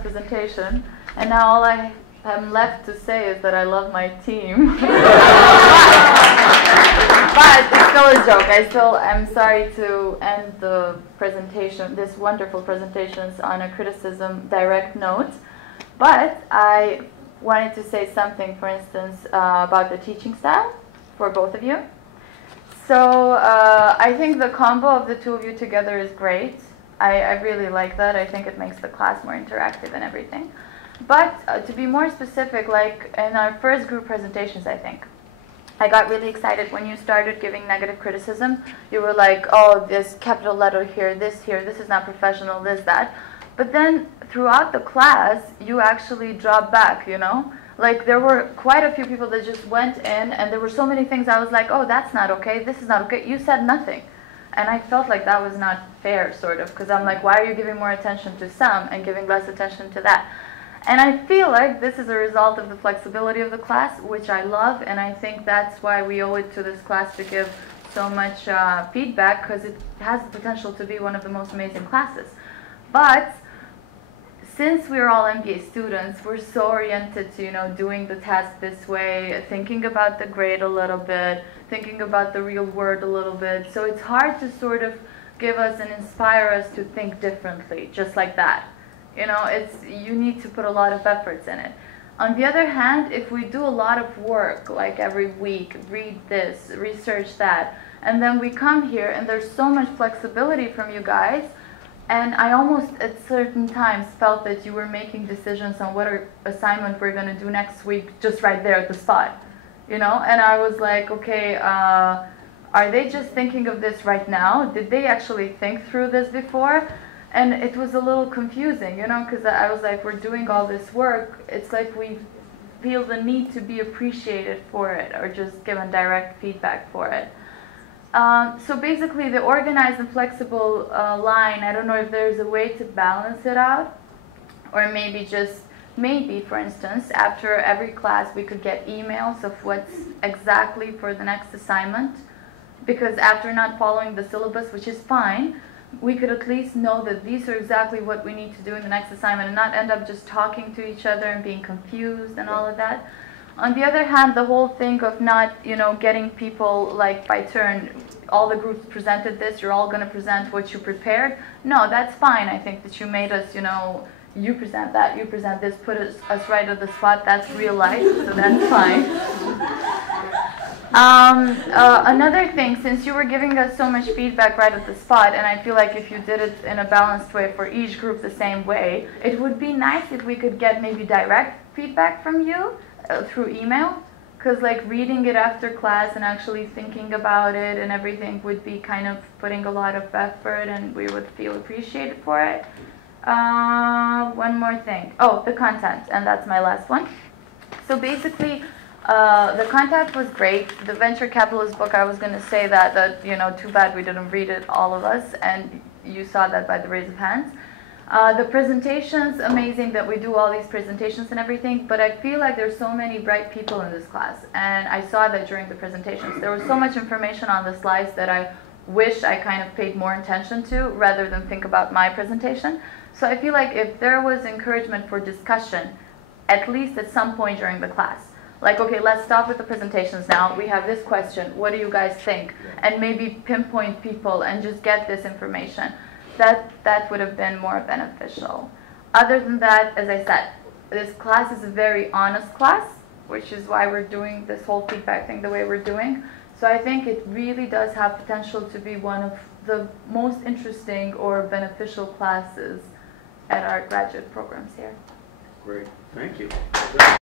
last presentation, and now all I am left to say is that I love my team. But it's still a joke. I'm sorry to end the presentation, this wonderful presentations, on a criticism direct note. But I wanted to say something, for instance, about the teaching style for both of you. So I think the combo of the two of you together is great. I really like that. I think it makes the class more interactive and everything. But to be more specific, like in our first group presentations, I think, I got really excited when you started giving negative criticism. You were like, oh, this capital letter here, this is not professional, this, that. But then throughout the class, you actually dropped back, you know? Like there were quite a few people that just went in, and there were so many things I was like, oh, that's not okay, this is not okay. You said nothing. And I felt like that was not fair, sort of, because I'm like, why are you giving more attention to some and giving less attention to that? And I feel like this is a result of the flexibility of the class, which I love, and I think that's why we owe it to this class to give so much feedback, because it has the potential to be one of the most amazing classes. But since we're all MBA students, we're so oriented to, you know, doing the task this way, thinking about the grade a little bit, thinking about the real world a little bit. So it's hard to sort of give us and inspire us to think differently, just like that. You know, you need to put a lot of efforts in it. On the other hand, if we do a lot of work, like every week, read this, research that, and then we come here and there's so much flexibility from you guys, and I almost at certain times felt that you were making decisions on what assignment we're going to do next week just right there at the spot, you know, and I was like, okay, are they just thinking of this right now? Did they actually think through this before? And it was a little confusing, you know, because I was like, we're doing all this work. It's like we feel the need to be appreciated for it or just given direct feedback for it. So basically, the organized and flexible line, I don't know if there's a way to balance it out, or maybe just, for instance, after every class, we could get emails of what's exactly for the next assignment, because after not following the syllabus, which is fine, we could at least know that these are exactly what we need to do in the next assignment and not end up just talking to each other and being confused and all of that. On the other hand, the whole thing of not, you know, getting people like by turn, all the groups presented this, you're all going to present what you prepared. No, that's fine. I think that you made us, you know, you present that, you present this, put us right at the spot. That's real life, so that's fine. Another thing, since you were giving us so much feedback right at the spot, and I feel like if you did it in a balanced way for each group the same way, it would be nice if we could get maybe direct feedback from you through email, because like reading it after class and actually thinking about it and everything would be kind of putting a lot of effort, and we would feel appreciated for it. One more thing. Oh, the content, and that's my last one. So basically, the content was great. The venture capitalist book, I was going to say that you know, too bad we didn't read it, all of us, and you saw that by the raise of hands. The presentations, amazing that we do all these presentations and everything, but I feel like there's so many bright people in this class, and I saw that during the presentations. There was so much information on the slides that I wish I kind of paid more attention to rather than think about my presentation. So I feel like if there was encouragement for discussion, at least at some point during the class, like, okay, let's stop with the presentations now. We have this question. What do you guys think? And maybe pinpoint people and just get this information. That would have been more beneficial. Other than that, as I said, this class is a very honest class, which is why we're doing this whole feedback thing the way we're doing. So I think it really does have potential to be one of the most interesting or beneficial classes at our graduate programs here. Great. Thank you.